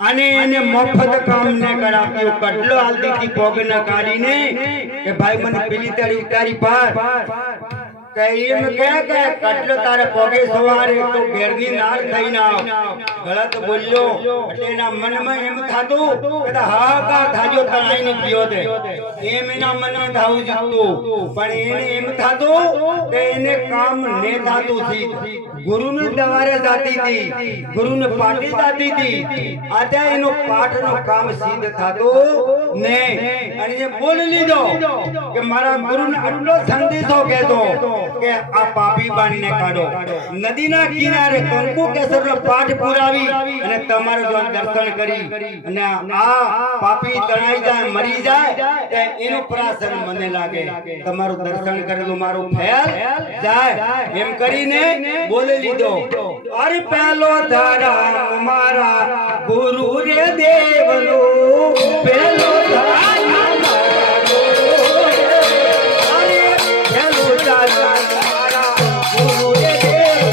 અને એને મફત કામ ને કરાવ્યો કટલો આલતી થી પોગ ન કાઢીને કે ભાઈ મને પેલી તારી ઉતારી પાર કે એમ કે કટલો તારે પોગે સવારે તો ઘેરની નાર થઈને આવ ગલત બોલ્યો એટલે એના મનમાં એમ થાતું કે હાહાકાર થાજો તણાઈને ગયો દે એમ એના મનમાં થાવું જતું પણ એને એમ થાતું કે એને કામ ને થાતું થી ગુરુને દવારે જાતી હતી ગુરુને પાટી જાતી હતી આજે એનો પાઠનો કામ સિદ્ધ થાતો ને અને એ બોલી લીધો કે મારા ગુરુને આટલો સંદેશો કહેતો કે આ પાપી બાણને કાઢો નદીના કિનારે કંકુ કેસરનો પાઠ પુરાવી અને તમારું જો દર્શન કરી અને આ પાપી તણાઈ જાય મરી જાય તે એનું પ્રાસન મને લાગે તમારું દર્શન કરેલું મારું ફેલ જાય એમ કરીને બોલી લીધો અરે પહેલો ધર્મ મારા ગુરુ રે દેવલો પહેલો ધર્મ મારા ગુરુ અરે પહેલો ધર્મ મારા ગુરુ રે દેવલો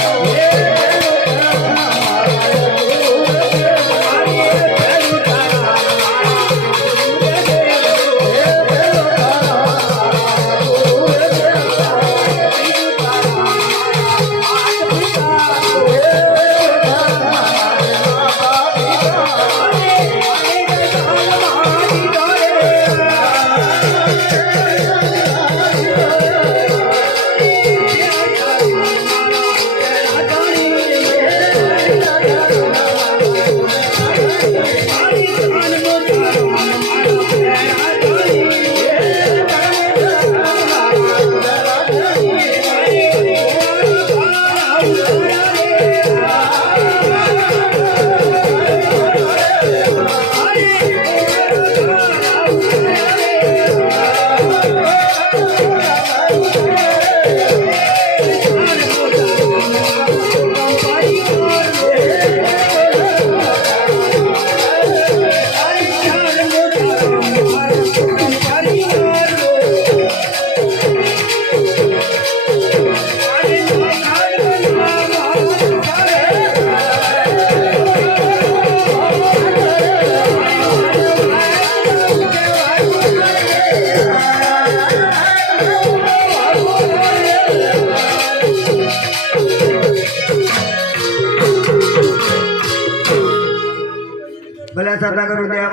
ભલે સદા કરું દેવા